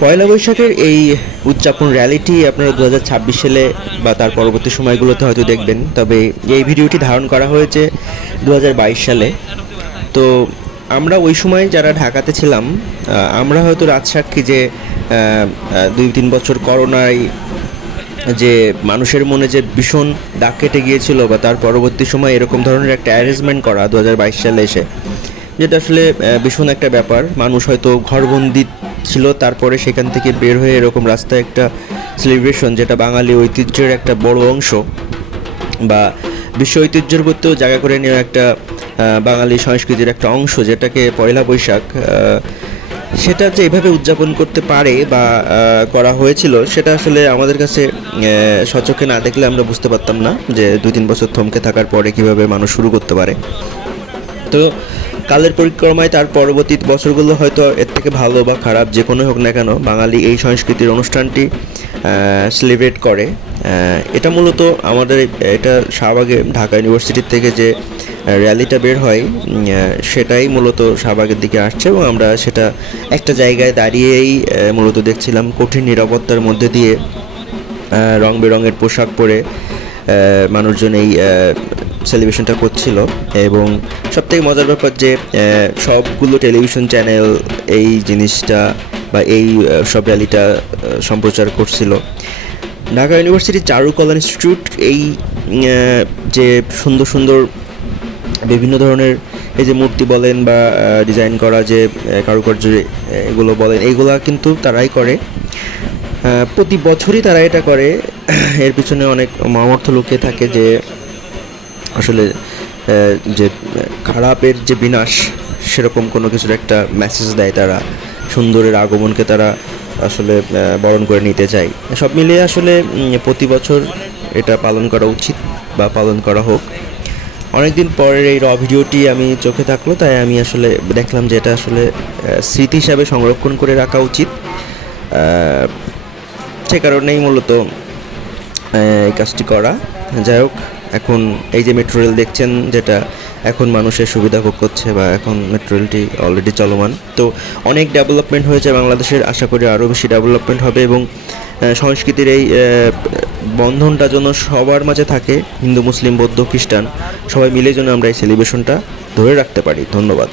পয়লা বৈশাখের এই উদযাপন র্যালিটি আপনারা 2026 সালে বা তার পরবর্তী সময়গুলোতে হয়তো দেখবেন, তবে এই ভিডিওটি ধারণ করা হয়েছে 2022 সালে। তো আমরা ওই সময় যারা ঢাকাতে ছিলাম, আমরা হয়তো রাজসাক্ষী যে 2-3 বছর করোনায় যে মানুষের মনে যে ভীষণ দাগ কেটে গিয়েছিল, বা তার পরবর্তী সময় এরকম ধরনের একটা অ্যারেঞ্জমেন্ট করা 2022 সালে এসে, যেটা আসলে ভীষণ একটা ব্যাপার। মানুষ হয়তো ঘরবন্দি ছিল, তারপরে সেখান থেকে বের হয়ে এরকম রাস্তায় একটা সেলিব্রেশন, যেটা বাঙালি ঐতিহ্যের একটা বড় অংশ, বা বিশ্ব ঐতিহ্যের প্রতিও জায়গা করে নেওয়া একটা বাঙালি সংস্কৃতির একটা অংশ, যেটাকে পয়লা বৈশাখ, সেটা যে এভাবে উদযাপন করতে পারে বা করা হয়েছিল, সেটা আসলে আমাদের কাছে সচক্ষে না দেখলে আমরা বুঝতে পারতাম না যে 2-3 বছর থমকে থাকার পরে কীভাবে মানুষ শুরু করতে পারে। তো কালের পরিক্রমায় তার পরবর্তী বছরগুলো হয়তো এর থেকে ভালো বা খারাপ যে কোনো হোক না কেন, বাঙালি এই সংস্কৃতির অনুষ্ঠানটি সেলিব্রেট করে। এটা মূলত আমাদের এটা শাহবাগে ঢাকা ইউনিভার্সিটির থেকে যে র্যালিটা বের হয়, সেটাই মূলত শাহবাগের দিকে আসছে, এবং আমরা সেটা একটা জায়গায় দাঁড়িয়েই মূলত দেখছিলাম। কঠিন নিরাপত্তার মধ্যে দিয়ে রং বেরঙের পোশাক পরে মানুষজন এই সেলিব্রেশনটা করছিল। এবং সবথেকে মজার ব্যাপার যে সবগুলো টেলিভিশন চ্যানেল এই জিনিসটা বা এই সব র্যালিটা সম্প্রচার করছিল। ঢাকা ইউনিভার্সিটির চারুকলা ইনস্টিটিউট এই যে সুন্দর সুন্দর বিভিন্ন ধরনের এই যে মূর্তি বলেন বা ডিজাইন করা যে কারুকার্য এগুলো বলেন, এইগুলা কিন্তু তারাই করে। প্রতি বছরই তারা এটা করে। এর পিছনে অনেক মর্মার্থ লুকিয়ে থাকে, যে আসলে যে খারাপের যে বিনাশ, সেরকম কোনো কিছুর একটা মেসেজ দেয় তারা। সুন্দরের আগমনকে তারা আসলে বরণ করে নিতে চায়। সব মিলিয়ে আসলে প্রতি বছর এটা পালন করা উচিত বা পালন করা হোক। অনেকদিন পরের এই ভিডিওটি আমি চোখে থাকলো, তাই আমি আসলে দেখলাম যে এটা আসলে স্মৃতি হিসাবে সংরক্ষণ করে রাখা উচিত। সে কারণেই মূলত এই কাজটি করা। যাই হোক, এখন এই যে মেট্রো রেল দেখছেন, যেটা এখন মানুষের সুবিধা ভোগ করছে, বা এখন মেট্রো রেলটি অলরেডি চলমান। তো অনেক ডেভেলপমেন্ট হয়েছে বাংলাদেশের, আশা করি আরও বেশি ডেভেলপমেন্ট হবে, এবং সংস্কৃতির এই বন্ধনটা যেন সবার মাঝে থাকে, হিন্দু মুসলিম বৌদ্ধ খ্রিস্টান সবাই মিলে যেন আমরা এই সেলিব্রেশনটা ধরে রাখতে পারি। ধন্যবাদ।